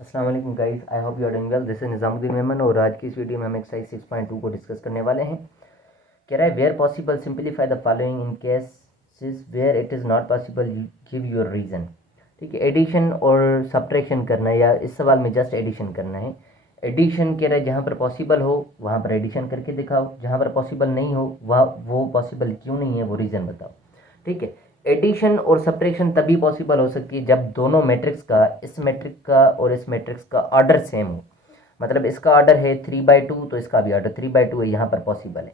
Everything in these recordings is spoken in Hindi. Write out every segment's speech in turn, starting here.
अस्सलाम वालेकुम guys, I hope you are doing well. This is Nizamuddin Memon और आज की इस वीडियो में हम एक्सरसाइज 6.2 को डिस्कस करने वाले हैं। कह रहा है where possible simplify the following in cases where it is not possible give your reason. ठीक है, एडिशन और सब्ट्रैक्शन करना है, या इस सवाल में जस्ट एडिशन करना है। एडिशन कह रहा है जहाँ पर पॉसिबल हो वहाँ पर एडिशन करके दिखाओ, जहाँ पर पॉसिबल नहीं हो वह वो पॉसिबल क्यों नहीं है वो रीज़न बताओ। ठीक है, एडिशन और सब्ट्रैक्शन तभी पॉसिबल हो सकती है जब दोनों मैट्रिक्स का, इस मैट्रिक्स का और इस मैट्रिक्स का ऑर्डर सेम हो। मतलब इसका ऑर्डर है 3/2 तो इसका भी ऑर्डर 3/2 है, यहाँ पर पॉसिबल है।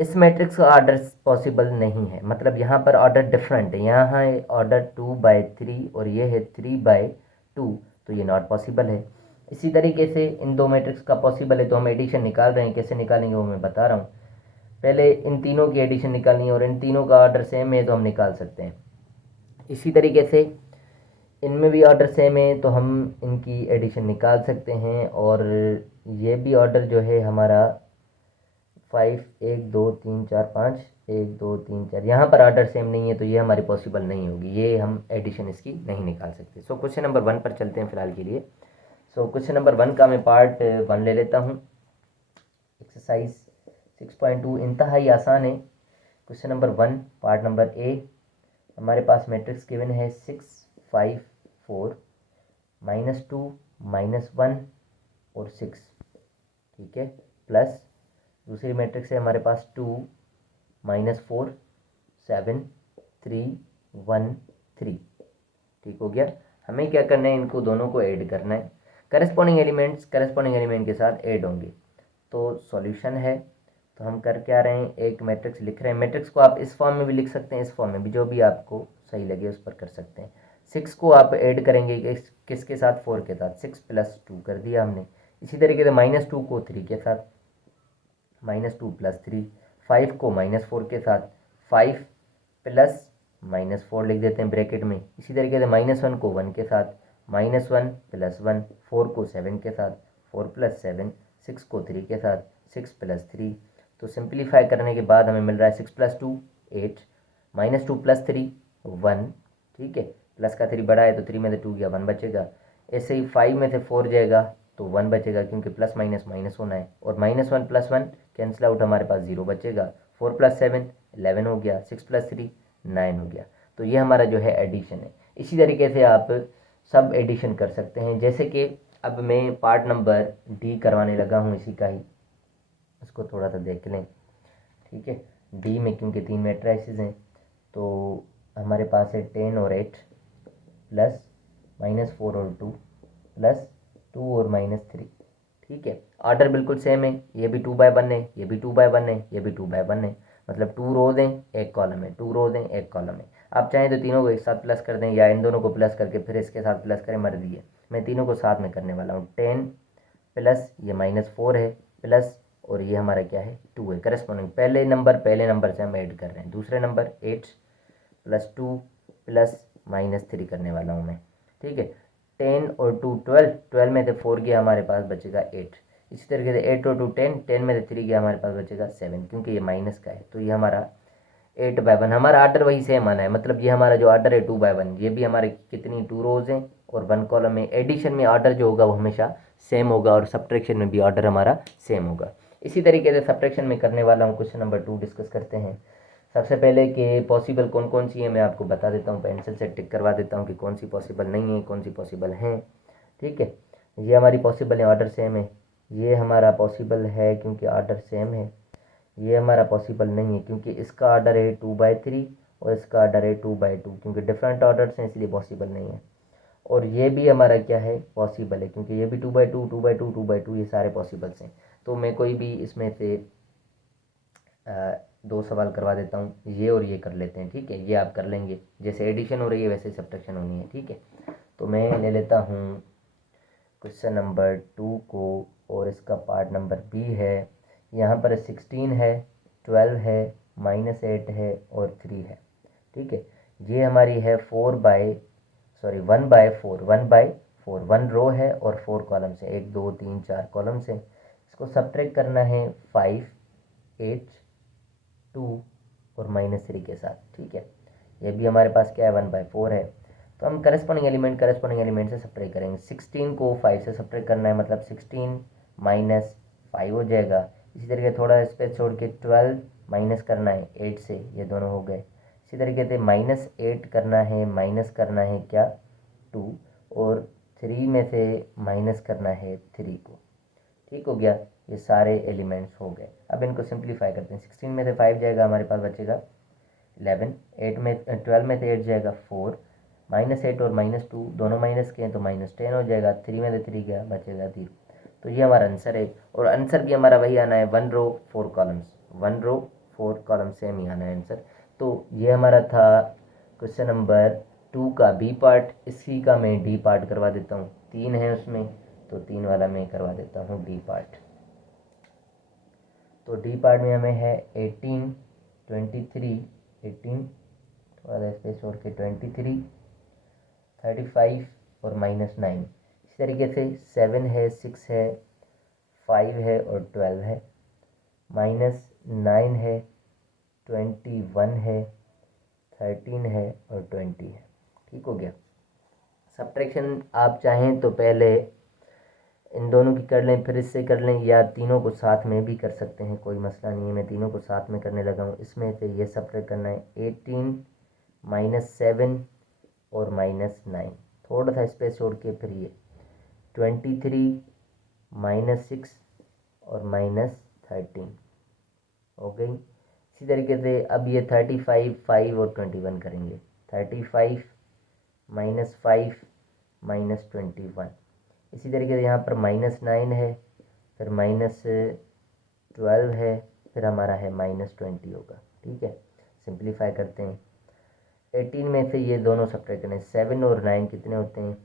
इस मैट्रिक्स का ऑर्डर पॉसिबल नहीं है, मतलब यहाँ पर ऑर्डर डिफरेंट है, यहाँ है ऑर्डर 2/3 और ये है 3/2, तो ये नॉट पॉसिबल है। इसी तरीके से इन दो मैट्रिक्स का पॉसिबल है, तो हम एडिशन निकाल रहे हैं। कैसे निकालेंगे वो मैं बता रहा हूँ। पहले इन तीनों की एडिशन निकालनी है और इन तीनों का ऑर्डर सेम है तो हम निकाल सकते हैं। इसी तरीके से इनमें भी ऑर्डर सेम है तो हम इनकी एडिशन निकाल सकते हैं। और ये भी ऑर्डर जो है हमारा 5, 1 2 3 4 5, 1 2 3 4, यहाँ पर ऑर्डर सेम नहीं है तो ये हमारी पॉसिबल नहीं होगी, ये हम एडिशन इसकी नहीं निकाल सकते। सो क्वेश्चन नंबर 1 पर चलते हैं फिलहाल के लिए। सो क्वेश्चन नंबर 1 का मैं पार्ट 1 ले लेता हूँ। एक्सरसाइज 6.2 इंतहाई आसान है। Question number 1 part number A. हमारे पास मैट्रिक्स गिवन है 6 5 4 -2 -1 और 6। ठीक है, प्लस दूसरी मैट्रिक्स है हमारे पास 2 -4 7 3 1 3। ठीक हो गया। हमें क्या करना है, इनको दोनों को ऐड करना है। करस्पॉन्डिंग एलिमेंट्स करस्पॉन्डिंग एलिमेंट के साथ ऐड होंगे। तो सॉल्यूशन है, तो हम कर क्या रहे हैं, एक मैट्रिक्स लिख रहे हैं। मैट्रिक्स को आप इस फॉर्म में भी लिख सकते हैं, इस फॉर्म में भी, जो भी आपको सही लगे उस पर कर सकते हैं। 6 को आप ऐड करेंगे किसके साथ, 4 के साथ। 6 + 2 कर दिया हमने। इसी तरीके से -2 को 3 के साथ, -2 + 3। 5 को -4 के साथ, 5 प्लस -4 लिख देते हैं ब्रैकेट में। इसी तरीके से -1 को 1 के साथ, -1 + 1। 4 को 7 के साथ, 4 + 7। 6 को 3 के साथ, 6 + 3। तो सिंप्लीफाई करने के बाद हमें मिल रहा है 6 + 2 8, -2 + 3 1। ठीक है, प्लस का 3 बड़ा है तो 3 में से 2 गया 1 बचेगा। ऐसे ही 5 में से 4 जाएगा तो 1 बचेगा, क्योंकि प्लस माइनस माइनस होना है। और -1 + 1 कैंसिल आउट, हमारे पास 0 बचेगा। 4 + 7 11 हो गया, 6 + 3 9 हो गया। तो ये हमारा जो है एडिशन है। इसी तरीके से आप सब एडिशन कर सकते हैं। जैसे कि अब मैं पार्ट नंबर डी करवाने लगा हूँ इसी का ही, उसको थोड़ा सा देख लें। ठीक है, डी में क्योंकि 3 मैट्रिसेस हैं तो हमारे पास है 10 और 8 प्लस -4 और 2 प्लस 2 और -3। ठीक है, ऑर्डर बिल्कुल सेम है, ये भी 2/1 है, ये भी 2/1 है, ये भी 2/1 है। मतलब 2 रोज हैं 1 कॉलम है, 2 रोज हैं 1 कॉलम है। आप चाहें तो तीनों को एक साथ प्लस कर दें, या इन दोनों को प्लस करके फिर इसके साथ प्लस करें, मर्जी है। मैं तीनों को साथ में करने वाला हूँ। 10 प्लस ये -4 है, प्लस और ये हमारा क्या है 2 है। करस्पॉन्डिंग पहले नंबर से हम ऐड कर रहे हैं। दूसरे नंबर 8 + 2 प्लस -3 करने वाला हूँ मैं। ठीक है, 10 और 2 12, 12 में से 4 गया हमारे पास बचेगा 8। इसी तरीके से 8 और 2 10, 10 में से 3 गया हमारे पास बचेगा 7, क्योंकि ये माइनस का है। तो ये हमारा 8/1, हमारा ऑर्डर वही सेम आना है। मतलब ये हमारा जो ऑर्डर है 2/1, ये भी हमारे कितनी 2 रोज हैं और 1 कॉलम में। एडिशन में ऑर्डर जो होगा वो हमेशा सेम होगा और सब्ट्रैक्शन में भी ऑर्डर हमारा सेम होगा। इसी तरीके से सब्ट्रैक्शन में करने वाला हूँ। क्वेश्चन नंबर 2 डिस्कस करते हैं। सबसे पहले कि पॉसिबल कौन कौन सी है मैं आपको बता देता हूँ, पेंसिल से टिक करवा देता हूँ कि कौन सी पॉसिबल नहीं है, कौन सी पॉसिबल हैं। ठीक है, ये हमारी पॉसिबल है, ऑर्डर सेम है। ये हमारा पॉसिबल है क्योंकि ऑर्डर सेम है। ये हमारा पॉसिबल नहीं है क्योंकि इसका ऑर्डर है 2/3 और इसका ऑर्डर है 2/2, क्योंकि डिफरेंट ऑर्डर्स हैं इसलिए पॉसिबल नहीं है। और ये भी हमारा क्या है, पॉसिबल है, क्योंकि ये भी 2/2 2/2 2/2, ये सारे पॉसिबल्स हैं। तो मैं कोई भी इसमें से 2 सवाल करवा देता हूँ, ये और ये कर लेते हैं। ठीक है, ये आप कर लेंगे, जैसे एडिशन हो रही है वैसे सब्ट्रैक्शन होनी है। ठीक है, तो मैं ले लेता हूँ क्वेश्चन नंबर 2 को, और इसका पार्ट नंबर बी है। यहाँ पर 16 है, 12 है, -8 है और 3 है। ठीक है, ये हमारी है 1/4, 1/4, 1 रो है और 4 कॉलम्स है, 1 2 3 4 कॉलम्स हैं। इसको सब्ट्रैक्ट करना है 5 8 2 और -3 के साथ। ठीक है, ये भी हमारे पास क्या है 1/4 है। तो हम करस्पॉन्डिंग एलिमेंट से सब्ट्रैक्ट करेंगे। 16 को 5 से सब्ट्रैक्ट करना है, मतलब 16 माइनस 5 हो जाएगा। इसी तरीके थोड़ा स्पेस छोड़ के 12 माइनस करना है 8 से, ये दोनों हो गए। इसी तरीके से -8 करना है, माइनस करना है क्या 2, और 3 में से माइनस करना है 3 को। ठीक हो गया, ये सारे एलिमेंट्स हो गए। अब इनको सिंप्लीफाई करते हैं। 16 में से 5 जाएगा, हमारे पास बचेगा 11, 12 में से 8 जाएगा 4, -8 और -2 दोनों माइनस के हैं तो -10 हो जाएगा। 3 में से 3 गया, बचेगा 0। तो ये हमारा आंसर है, और आंसर भी हमारा वही आना है, 1 रो 4 कॉलम्स, 1 रो 4 कॉलम सेम ही आना है आंसर। तो ये हमारा था क्वेश्चन नंबर 2 का बी पार्ट। इसी का मैं डी पार्ट करवा देता हूँ, 3 है उसमें, तो 3 वाला मैं करवा देता हूँ डी पार्ट। तो डी पार्ट में हमें है 18, 23, 18 थोड़ा स्पेस छोड़ के 23, 35 और -9। इसी तरीके से 7 है, 6 है, 5 है और 12 है, -9 है, 21 है, 13 है और 20 है। ठीक हो गया। सब्ट्रैक्शन आप चाहें तो पहले इन दोनों की कर लें, फिर इससे कर लें, या तीनों को साथ में भी कर सकते हैं, कोई मसला नहीं है। मैं तीनों को साथ में करने लगा हूँ। इसमें से ये सब्ट्रैक्ट करना है 18 -7 और -9, थोड़ा सा स्पेस छोड़ के फिर ये 23 -6 और -13 हो गई। इसी तरीके से अब ये 35, 5 और 21 करेंगे। 35 -5 -21। इसी तरीके से यहाँ पर -9 है, फिर -12 है, फिर हमारा है -20 होगा। ठीक है, सिंप्लीफाई करते हैं। 18 में से ये दोनों सब्ट्रैक्ट करें, 7 और 9 कितने होते हैं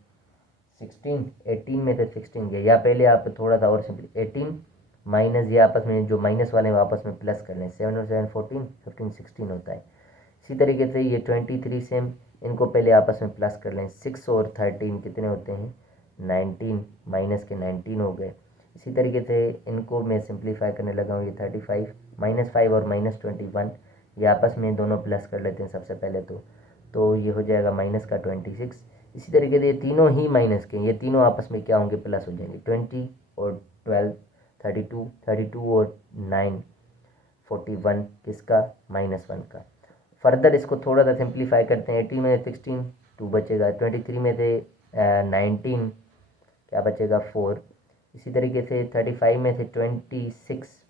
16। 18 में से 16 गए, या पहले आप थोड़ा सा और सिंपली 18 माइनस, ये आपस में जो माइनस वाले हैं आपस में प्लस कर लें, 7 और 7 14, 15 16 होता है। इसी तरीके से ये 23 सेम, इनको पहले आपस में प्लस कर लें। 6 और 13 कितने होते हैं 19, माइनस के 19 हो गए। इसी तरीके से इनको मैं सिंप्लीफाई करने लगा हूँ। ये 35 -5 और -21, ये आपस में दोनों प्लस कर लेते हैं सबसे पहले तो ये हो जाएगा माइनस का 26। इसी तरीके से ये तीनों ही माइनस के, ये तीनों आपस में क्या होंगे प्लस हो जाएंगे। 20 और 12 32, 32 और 9 41, किसका -1 का। फर्दर इसको थोड़ा सा सिंप्लीफाई करते हैं। 18 में से 16 2 बचेगा, 23 में से 19 क्या बचेगा 4। इसी तरीके से 35 में से 26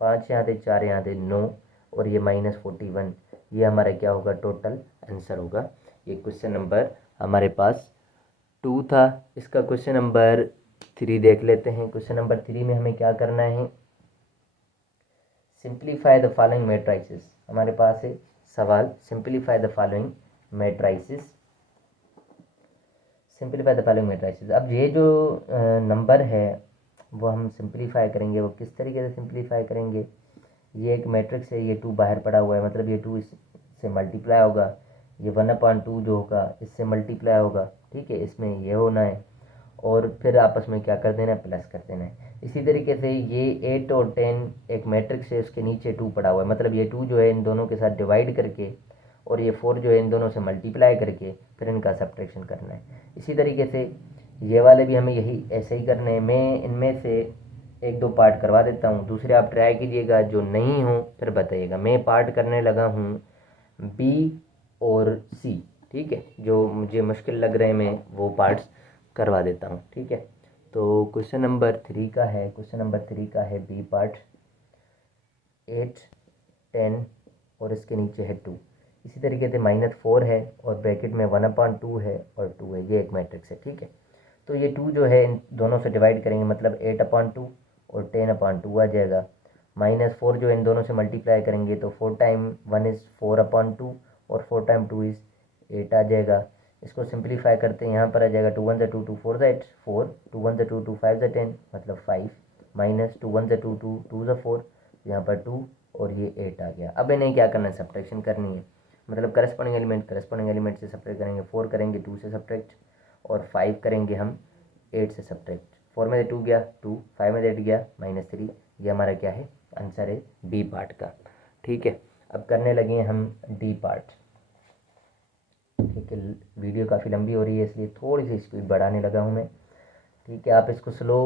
5 यहाँ थे 4 यहाँ थे 9, और ये -41, ये हमारा क्या होगा टोटल आंसर होगा। ये क्वेश्चन नंबर हमारे पास 2 था। इसका क्वेश्चन नंबर 3 देख लेते हैं। क्वेश्चन नंबर 3 में हमें क्या करना है, सिंप्लीफाई द फॉलोइंग मैट्रिसेस। हमारे पास है सवाल, simplify the following matrices, simplify the following matrices. अब ये जो नंबर है वो हम सिंप्लीफाई करेंगे, वो किस तरीके से सिंप्लीफाई करेंगे। ये एक मैट्रिक्स है, ये 2 बाहर पड़ा हुआ है, मतलब ये 2 इससे मल्टीप्लाई होगा, ये 1/2 जो होगा इससे मल्टीप्लाई होगा। ठीक है, इसमें ये होना है, और फिर आपस में क्या कर देना है प्लस कर देना है। इसी तरीके से ये 8 और 10 एक मैट्रिक्स है, उसके नीचे 2 पड़ा हुआ है, मतलब ये 2 जो है इन दोनों के साथ डिवाइड करके, और ये 4 जो है इन दोनों से मल्टीप्लाई करके फिर इनका सब्ट्रैक्शन करना है। इसी तरीके से ये वाले भी हमें यही ऐसे ही करने हैं। मैं इनमें से 1-2 पार्ट करवा देता हूँ, दूसरे आप ट्राई कीजिएगा, जो नहीं हो फिर बताइएगा। मैं पार्ट करने लगा हूँ बी और सी। ठीक है, जो मुझे मुश्किल लग रहे हैं मैं वो पार्ट्स करवा देता हूँ। ठीक है, तो क्वेश्चन नंबर 3 का है, क्वेश्चन नंबर 3 का है बी पार्ट, 8 10 और इसके नीचे है 2। इसी तरीके से -4 है और ब्रैकेट में 1/2 है और 2 है, ये एक मैट्रिक्स है। ठीक है, तो ये 2 जो है इन दोनों से डिवाइड करेंगे, मतलब 8/2 और 10/2 आ जाएगा। -4 जो इन दोनों से मल्टीप्लाई करेंगे तो 4 टाइम 1 इज़ 4/2 और 4 टाइम 2 इज़ 8 आ जाएगा। इसको सिंप्लीफाई करते हैं, यहाँ पर आ जाएगा 2 1 2 2 4 8 4, 2 1 2 2 5 10 मतलब 5, माइनस 2 1 2 2 2 4, यहाँ पर 2 और ये 8 आ गया। अब इन्हें क्या करना है सब्ट्रैक्शन करनी है, मतलब करस्पॉन्डिंग एलिमेंट से सब्ट्रैक्ट करेंगे। 4 करेंगे 2 से सब्ट्रैक्ट, और 5 करेंगे हम 8 से सब्ट्रैक्ट। 4 में से 2 गया 2, 5 में से 8 गया -3, ये हमारा क्या है आंसर है बी पार्ट का। ठीक है, अब करने लगे हम डी पार्ट। ठीक है, वीडियो काफ़ी लंबी हो रही है इसलिए थोड़ी सी स्पीड बढ़ाने लगा हूँ मैं। ठीक है, आप इसको स्लो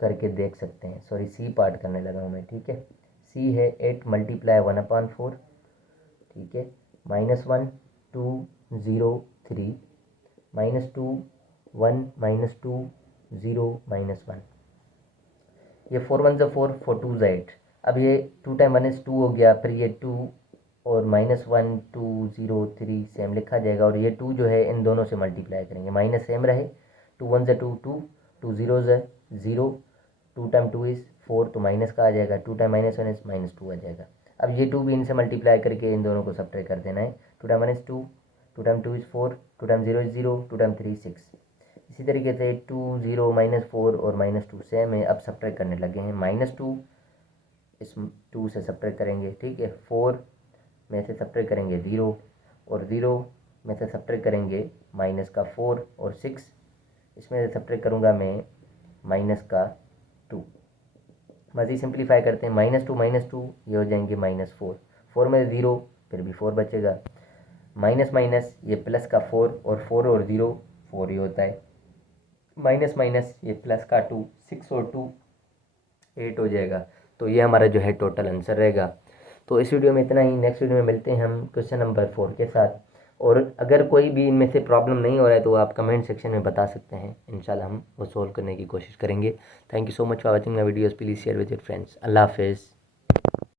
करके देख सकते हैं। सॉरी, सी पार्ट करने लगा हूँ मैं। ठीक है, सी है 8 मल्टीप्लाई 1/4। ठीक है, -1 2 0 3 -2 1 -2 0 -1। ये 4 1 4, 4 2 8। अब ये 2 टाइम 1 इज 2 हो गया, फिर ये 2 और -1 2 0 3 सेम लिखा जाएगा, और ये 2 जो है इन दोनों से मल्टीप्लाई करेंगे, माइनस सेम रहे, 2 1 2 2, 2 0 0, 2 टाइम 2 इज़ 4, तो माइनस का आ जाएगा, 2 टाइम -1 इज -2 आ जाएगा। अब ये 2 भी इनसे मल्टीप्लाई करके इन दोनों को सब्ट्रैक्ट कर देना है। 2 time 1 is 2, 2 time 2 is 4, 2 time 0 is 0, 2 time 3 6। इसी तरीके से 2 0 -4 और -2 सेम है। अब सब्ट्रैक्ट करने लगे हैं, -2 इस 2 से सब्ट्रैक्ट करेंगे। ठीक है, 4 में से सब्ट्रैक्ट करेंगे 0, और 0 में से सब्ट्रैक्ट करेंगे माइनस का 4, और 6 इसमें से सब्ट्रैक्ट करूँगा मैं माइनस का 2। मज़ीद सिंप्लीफाई करते हैं, -2 ये हो जाएंगे -4, 4 में 0 फिर भी 4 बचेगा, माइनस माइनस ये प्लस का 4, और 4 और 0 4 ही होता है, माइनस माइनस ये प्लस का 2, 6 और 2 8 हो जाएगा। तो ये हमारा जो है टोटल आंसर रहेगा। तो इस वीडियो में इतना ही। नेक्स्ट वीडियो में मिलते हैं हम क्वेश्चन नंबर 4 के साथ। और अगर कोई भी इनमें से प्रॉब्लम नहीं हो रहा है तो आप कमेंट सेक्शन में बता सकते हैं, इंशाल्लाह हम वो सॉल्व करने की कोशिश करेंगे। Thank you so much for watching my videos. Please share with your friends. अल्लाह हाफिज़।